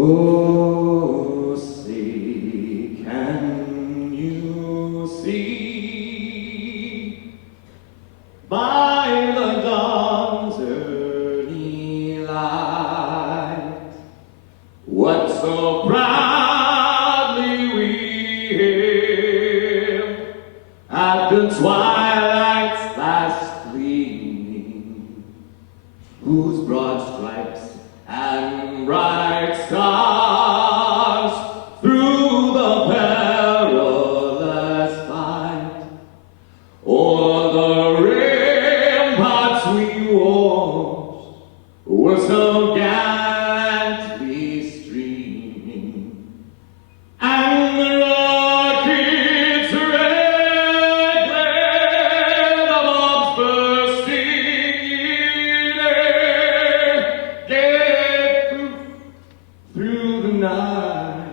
Oh, say, can you see by the dawn's early light what so proudly we hailed at the twilight's last gleaming, whose broad stripes and bright stars through the perilous fight o'er the ramparts we watched were so gallantly streaming, and the rocket's red glare, the bombs bursting in air, gave proof through the night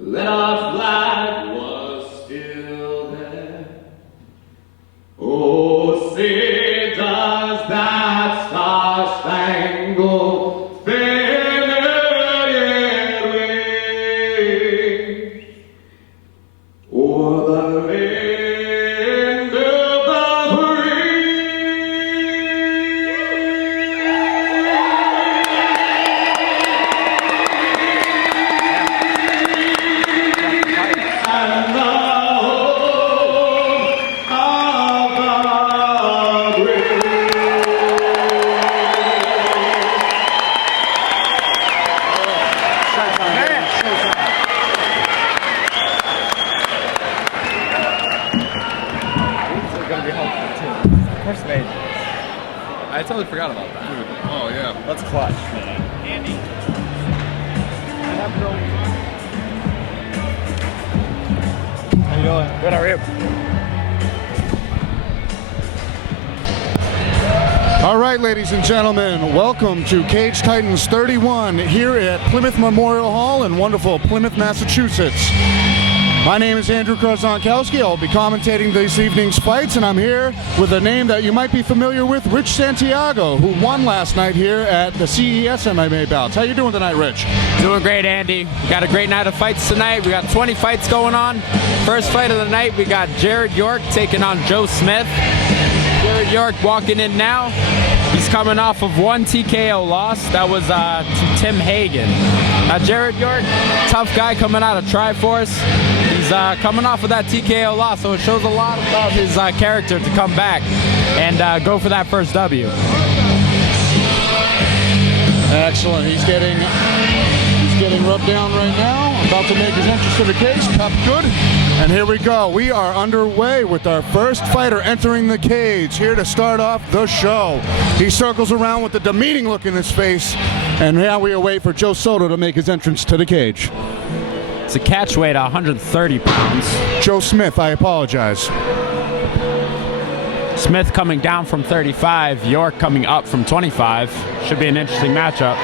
that our flag was still there. Oh, say does that star-spangled banner yet wave o'er the land of the and the I totally forgot about that. Oh, yeah. That's clutch. Andy. I have no. How you doing? Good, how are you? All right, ladies and gentlemen, welcome to Cage Titans 31 here at Plymouth Memorial Hall in wonderful Plymouth, Massachusetts. My name is Andrew Krzonkowski. I'll be commentating this evening's fights, and I'm here with a name that you might be familiar with, Rich Santiago, who won last night here at the CES MMA bouts. How you doing tonight, Rich? Doing great, Andy. We got a great night of fights tonight. We got 20 fights going on. First fight of the night, we got Jared York taking on Joe Smith. Jared York walking in now. He's coming off of one TKO loss. That was to Tim Hagen. Jared York, tough guy coming out of Triforce. He's coming off of that TKO loss, so it shows a lot about his character to come back and go for that first W. Excellent. He's getting rubbed down right now. About to make his entrance to the cage. Cup good. And here we go. We are underway with our first fighter entering the cage, here to start off the show. He circles around with a demeaning look in his face, and now we await for Joe Soto to make his entrance to the cage. It's a catch weight at 130 pounds. Joe Smith, I apologize. Smith coming down from 35, York coming up from 25. Should be an interesting matchup.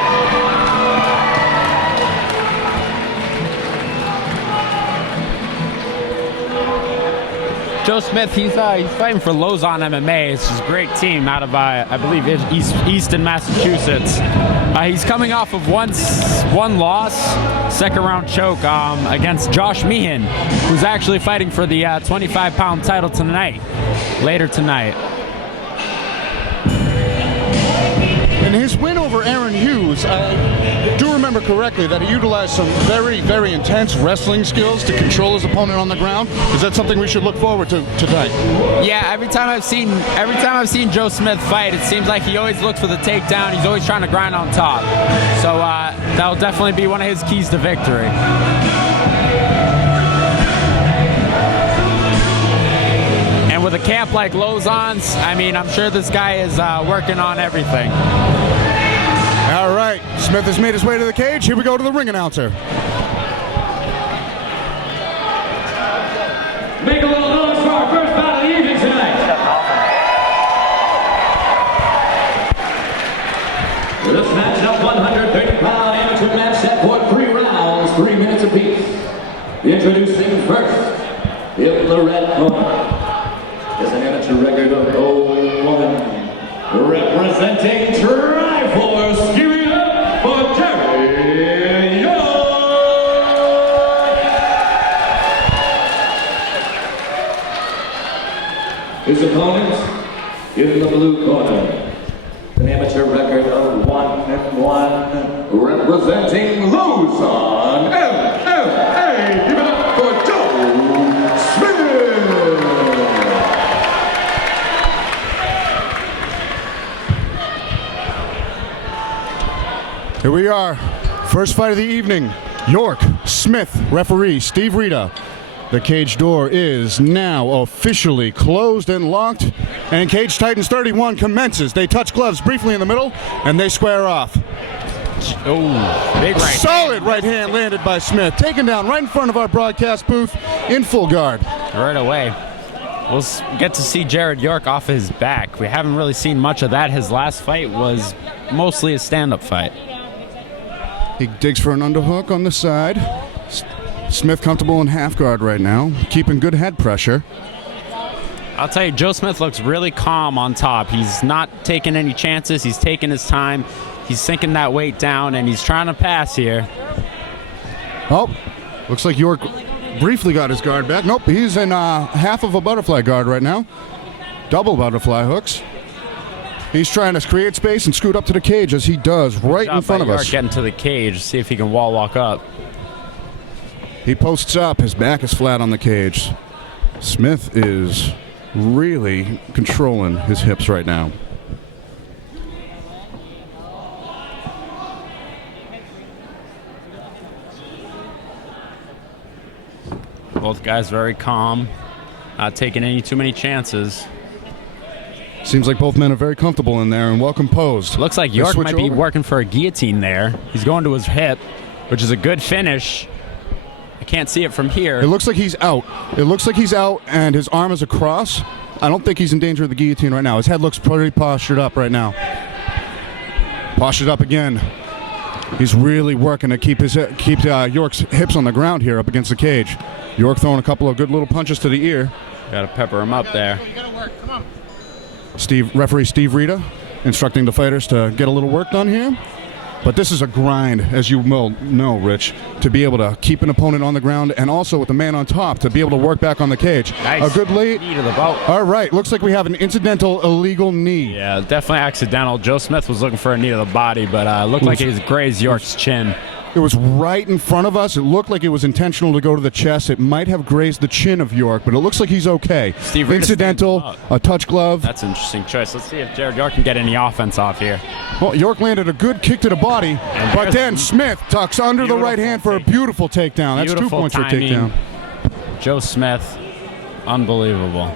Joe Smith, he's fighting for Lausanne MMA. It's a great team out of, I believe, Easton, Massachusetts. He's coming off of one loss, second round choke against Josh Meehan, who's actually fighting for the 25-pound title tonight, later tonight. In his win over Aaron Hughes, I do remember correctly that he utilized some very, very intense wrestling skills to control his opponent on the ground. Is that something we should look forward to tonight? Yeah, every time I've seen Joe Smith fight, it seems like he always looks for the takedown. He's always trying to grind on top. So that'll definitely be one of his keys to victory. And with a camp like Lausanne's, I mean, I'm sure this guy is working on everything. All right, Smith has made his way to the cage. Here we go to the ring announcer. Make a little noise for our first battle of the evening tonight. This matchup, 130-pound amateur match set for 3 rounds, 3 minutes apiece. Introducing first, in the red corner, is an amateur record of 0-1, representing Triforce. Give it up for Jared York. His opponent in the blue corner, an amateur record of 1-1, representing Luzon, MMA. Give it up for Joe Smith. Here we are, first fight of the evening. York Smith, referee Steve Rita. The cage door is now officially closed and locked, and Cage Titans 31 commences. They touch gloves briefly in the middle, and they square off. Oh, big right. Solid right hand landed by Smith, taken down right in front of our broadcast booth in full guard. Right away. We'll get to see Jared York off his back. We haven't really seen much of that. His last fight was mostly a stand-up fight. He digs for an underhook on the side. Smith comfortable in half guard right now, keeping good head pressure. I'll tell you, Joe Smith looks really calm on top. He's not taking any chances. He's taking his time. He's sinking that weight down, and he's trying to pass here. Oh, looks like York briefly got his guard back. Nope, he's in half of a butterfly guard right now. Double butterfly hooks. He's trying to create space and scoot up to the cage, as he does right in front of us. Getting to the cage, see if he can wall walk up. He posts up. His back is flat on the cage. Smith is really controlling his hips right now. Both guys very calm, not taking any too many chances. Seems like both men are very comfortable in there and well composed. Looks like York might be working for a guillotine there. He's going to his hip, which is a good finish. I can't see it from here. It looks like he's out. It looks like he's out, and his arm is across. I don't think he's in danger of the guillotine right now. His head looks pretty postured up right now. Postured up again. He's really working to keep York's hips on the ground here up against the cage. York throwing a couple of good little punches to the ear. Got to pepper him up there. Referee Steve Rita instructing the fighters to get a little work done here. But this is a grind, as you will know, Rich, to be able to keep an opponent on the ground and also with the man on top to be able to work back on the cage. Nice. A good lead. Knee to the boat. All right, looks like we have an incidental illegal knee. Yeah, definitely accidental. Joe Smith was looking for a knee to the body, but looked like he grazed York's chin. It was right in front of us. It looked like it was intentional to go to the chest. It might have grazed the chin of York, but it looks like he's okay. Steve Incidental, a touch glove. That's an interesting choice. Let's see if Jared York can get any offense off here. Well, York landed a good kick to the body, but then Smith tucks under the right hand for a beautiful takedown. That's 2 points for takedown. Joe Smith, unbelievable.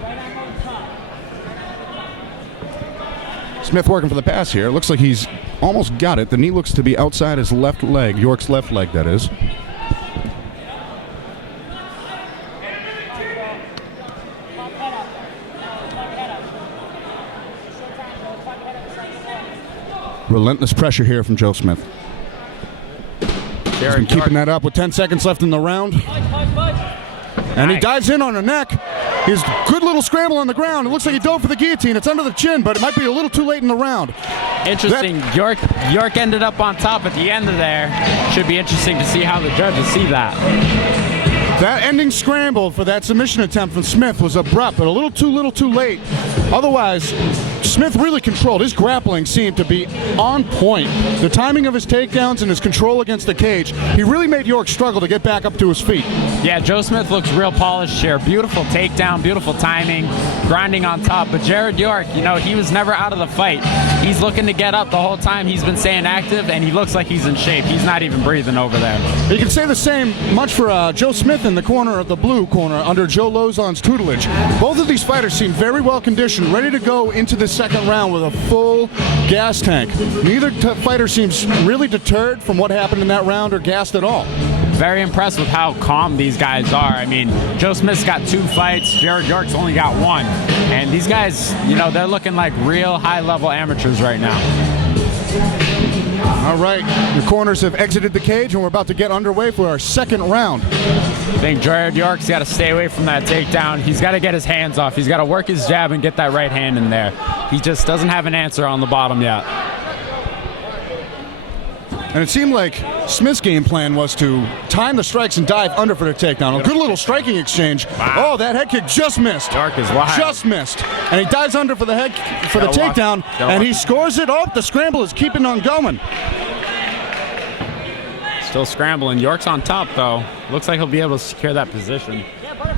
Smith working for the pass here. Looks like he's almost got it. The knee looks to be outside his left leg, York's left leg, that is. Relentless pressure here from Joe Smith. He's been keeping that up with 10 seconds left in the round. And he dives in on the neck. His good little scramble on the ground. It looks like he dove for the guillotine. It's under the chin, but it might be a little too late in the round. Interesting. York ended up on top at the end of there. Should be interesting to see how the judges see that. That ending scramble for that submission attempt from Smith was abrupt, but a little too late. Otherwise, Smith really controlled. His grappling seemed to be on point. The timing of his takedowns and his control against the cage, he really made York struggle to get back up to his feet. Yeah, Joe Smith looks real polished here. Beautiful takedown, beautiful timing, grinding on top. But Jared York, he was never out of the fight. He's looking to get up the whole time. He's been staying active, and he looks like he's in shape. He's not even breathing over there. You can say the same much for Joe Smith in the corner of the blue corner under Joe Lozon's tutelage. Both of these fighters seem very well conditioned, ready to go into the second round with a full gas tank. Neither fighter seems really deterred from what happened in that round or gassed at all. Very impressed with how calm these guys are. I mean, Joe Smith's got 2 fights, Jared York's only got 1. And these guys, they're looking like real high-level amateurs right now. All right, the corners have exited the cage, and we're about to get underway for our second round. I think Jared York's got to stay away from that takedown. He's got to get his hands off. He's got to work his jab and get that right hand in there. He just doesn't have an answer on the bottom yet. And it seemed like Smith's game plan was to time the strikes and dive under for the takedown. A good little striking exchange. Wow. Oh, that head kick just missed. York is wild. Just missed. And he dives under for the takedown, and he scores it. Oh, the scramble is keeping on going. Still scrambling. York's on top, though. Looks like he'll be able to secure that position.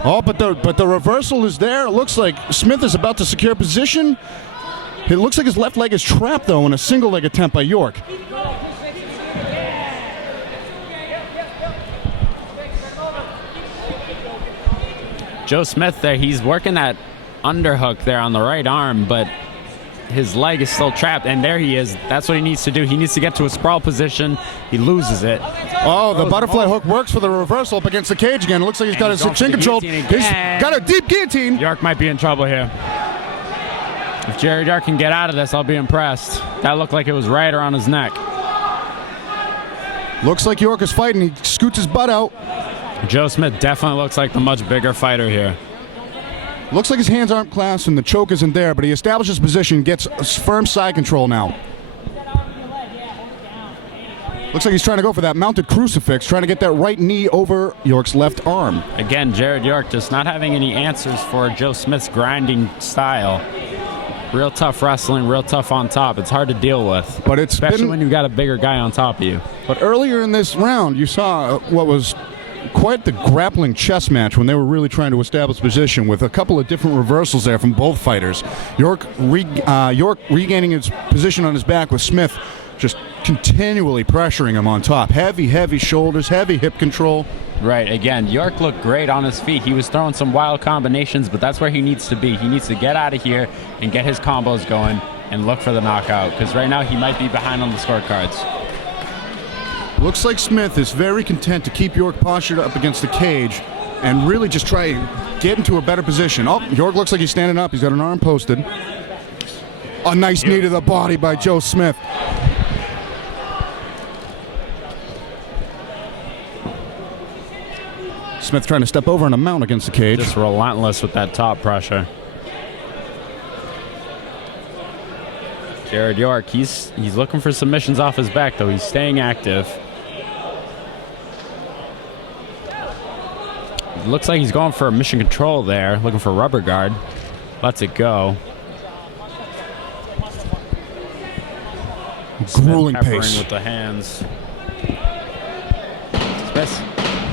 Oh, but the reversal is there. It looks like Smith is about to secure position. It looks like his left leg is trapped, though, in a single leg attempt by York. Joe Smith there, he's working that underhook there on the right arm, but his leg is still trapped, and there he is. That's what he needs to do. He needs to get to a sprawl position. He loses it. Oh, the butterfly hook works for the reversal up against the cage again. It looks like he's got his chin control. He's got a deep guillotine. York might be in trouble here. If Jared York can get out of this, I'll be impressed. That looked like it was right around his neck. Looks like York is fighting. He scoots his butt out. Joe Smith definitely looks like the much bigger fighter here. Looks like his hands aren't clasped and the choke isn't there, but he establishes position, gets firm side control now. Looks like he's trying to go for that mounted crucifix, trying to get that right knee over York's left arm. Again, Jared York just not having any answers for Joe Smith's grinding style. Real tough wrestling, real tough on top. It's hard to deal with, But it's especially been, when you've got a bigger guy on top of you. But earlier in this round, you saw what was quite the grappling chess match when they were really trying to establish position with a couple of different reversals there from both fighters. York regaining his position on his back with Smith just continually pressuring him on top. Heavy shoulders, heavy hip control. Right, again, York looked great on his feet. He was throwing some wild combinations, but that's where he needs to be. He needs to get out of here and get his combos going and look for the knockout, because right now he might be behind on the scorecards. Looks like Smith is very content to keep York postured up against the cage and really just try and get into a better position. Oh, York looks like he's standing up. He's got an arm posted. A nice knee to the body by Joe Smith. Smith trying to step over and a mount against the cage. Just relentless with that top pressure. Jared York, he's looking for submissions off his back, though. He's staying active. Looks like he's going for mission control there, looking for rubber guard. Lets it go. Grueling Smith peppering pace. with the hands. Smith,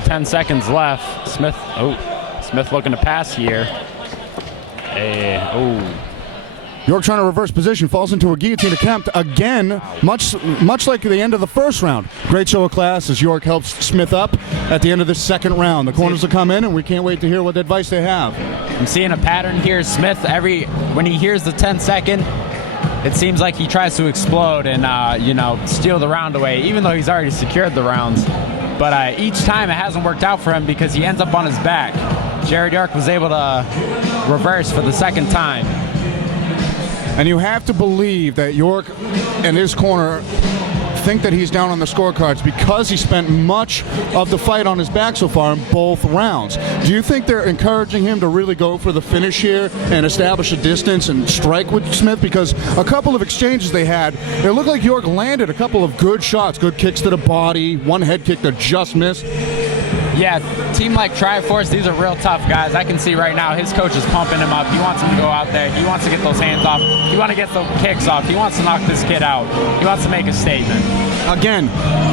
10 seconds left. Smith looking to pass here. York trying to reverse position, falls into a guillotine attempt again, much like the end of the first round. Great show of class as York helps Smith up at the end of the second round. The corners will come in, and we can't wait to hear what advice they have. I'm seeing a pattern here. Smith, when he hears the 10-second, it seems like he tries to explode and steal the round away, even though he's already secured the rounds. But each time it hasn't worked out for him because he ends up on his back. Jared York was able to reverse for the second time. And you have to believe that York and his corner think that he's down on the scorecards because he spent much of the fight on his back so far in both rounds. Do you think they're encouraging him to really go for the finish here and establish a distance and strike with Smith? Because a couple of exchanges they had, it looked like York landed a couple of good shots, good kicks to the body, one head kick that just missed. Yeah, team like Triforce, these are real tough guys. I can see right now his coach is pumping him up. He wants him to go out there. He wants to get those hands off. He wants to get the kicks off. He wants to knock this kid out. He wants to make a statement. Again,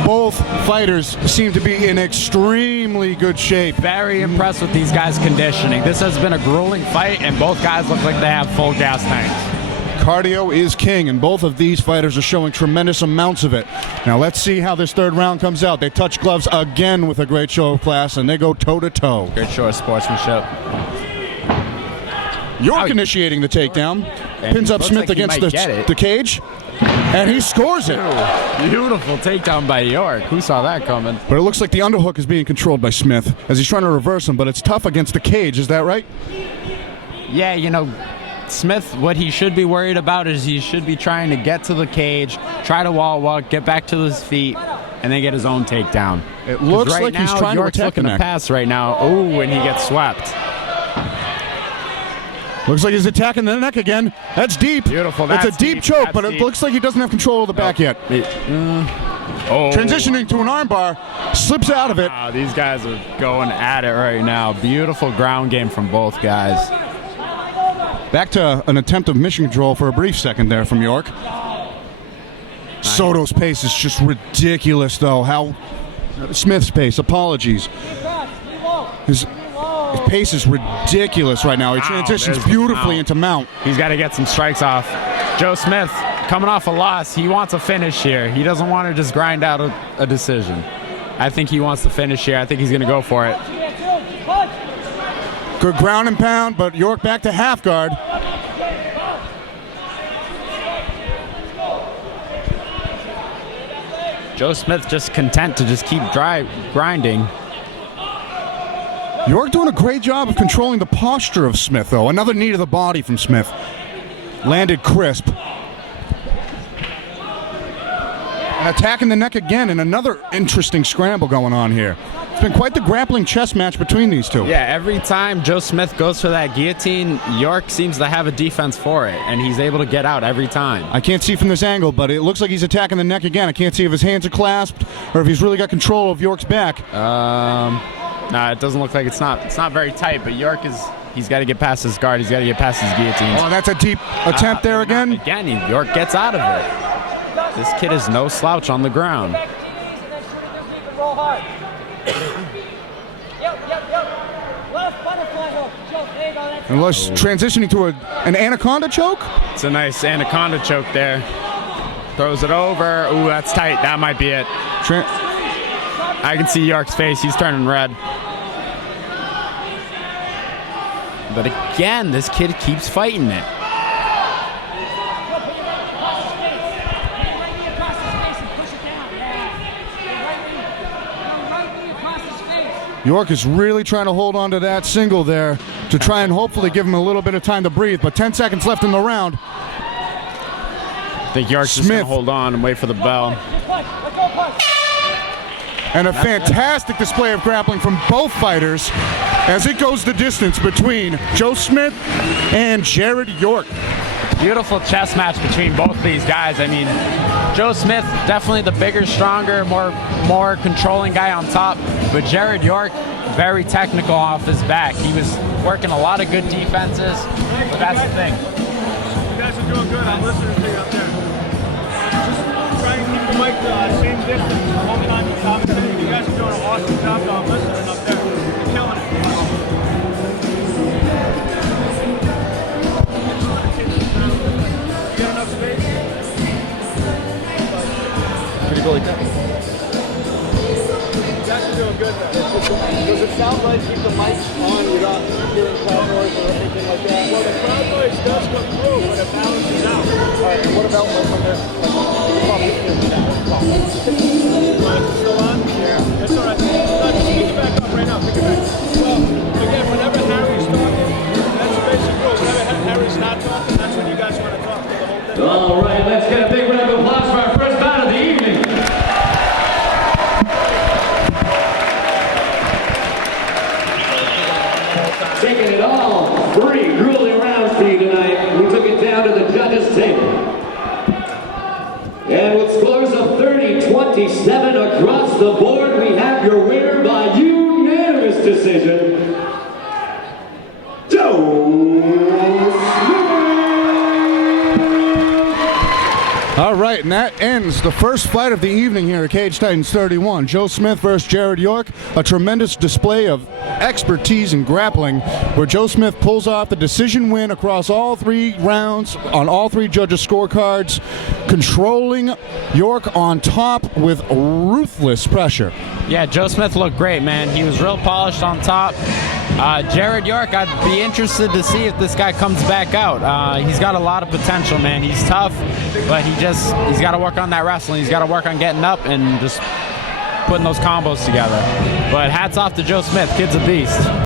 both fighters seem to be in extremely good shape. Very impressed with these guys' conditioning. This has been a grueling fight, and both guys look like they have full gas tanks. Cardio is king, and both of these fighters are showing tremendous amounts of it. Now let's see how this third round comes out. They touch gloves again with a great show of class, and they go toe-to-toe. Great show of sportsmanship. York initiating the takedown. Pins up Smith like against the cage, and he scores it. Beautiful takedown by York. Who saw that coming? But it looks like the underhook is being controlled by Smith as he's trying to reverse him, but it's tough against the cage. Is that right? Yeah, Smith, what he should be worried about is he should be trying to get to the cage, try to wall walk, get back to his feet, and then get his own takedown. It looks right like now, he's trying York's to attack the looking neck. to pass right now. Oh, and he gets swept. Looks like he's attacking the neck again. That's deep. Beautiful. It's That's a deep choke, That's but it deep. looks like he doesn't have control of the back yet. Oh. Transitioning to an armbar, slips out of it. Wow, these guys are going at it right now. Beautiful ground game from both guys. Back to an attempt of mission control for a brief second there from York. Soto's pace is just ridiculous, though. Smith's pace, apologies. His pace is ridiculous right now. He transitions beautifully into mount. He's got to get some strikes off. Joe Smith, coming off a loss, he wants a finish here. He doesn't want to just grind out a decision. I think he wants to finish here. I think he's going to go for it. Good ground and pound, but York back to half guard. Joe Smith just content to just keep grinding. York doing a great job of controlling the posture of Smith, though. Another knee to the body from Smith. Landed crisp. And attacking the neck again, and another interesting scramble going on here. It's been quite the grappling chess match between these two. Yeah, every time Joe Smith goes for that guillotine, York seems to have a defense for it, and he's able to get out every time. I can't see from this angle, but it looks like he's attacking the neck again. I can't see if his hands are clasped or if he's really got control of York's back. Nah, it doesn't look like it's not very tight, but he's got to get past his guard. He's got to get past his guillotines. Oh, that's a deep attempt there again. Again, York gets out of it. This kid is no slouch on the ground. Unless transitioning to an anaconda choke. It's a nice anaconda choke there. Throws it over. Ooh, that's tight. That might be it. I can see York's face. He's turning red. But again, this kid keeps fighting it. York is really trying to hold on to that single there to try and hopefully give him a little bit of time to breathe. But 10 seconds left in the round. I think York's just going to hold on and wait for the bell. And a fantastic display of grappling from both fighters as it goes the distance between Joe Smith and Jared York. Beautiful chess match between both these guys. I mean, Joe Smith, definitely the bigger, stronger, more controlling guy on top. But Jared York, very technical off his back. He was working a lot of good defenses, but that's the thing. You guys are doing good. I'm listening to you up there. Just try and keep the mic the same distance. Holding on to the commentary. You guys are doing an awesome job, though. I'm listening up there. You're killing it. You got enough space? Pretty go like that. You guys are doing good, though. Does it sound like keep the mics on? You're not hearing crowd noise or anything like that? Well, the crowd noise does come through, but it balances out. All right, and what about when they're Still on? Yeah. It's all right. No, just pick it back up right now. Pick it back. Well, again, whenever Harry's talking, that's the basic rule. Whenever Harry's not talking, that's when you guys want to talk for the whole thing. All right, let's get a big round of applause for our first bout of the evening. Taking it all, 3 grueling rounds for you tonight. We took it down to the judges' table. And with scores of 30-27 across the board, we have your winner by unanimous decision, Joe Smith. All right, and that ends the first fight of the evening here at Cage Titans 31. Joe Smith versus Jared York. A tremendous display of expertise in grappling where Joe Smith pulls off the decision win across all 3 rounds on all 3 judges' scorecards, controlling York on top with ruthless pressure. Yeah, Joe Smith looked great, man. He was real polished on top. Jared York, I'd be interested to see if this guy comes back out. He's got a lot of potential, man. He's tough, but he's got to work on that wrestling. He's got to work on getting up and just putting those combos together. But hats off to Joe Smith. Kid's a beast.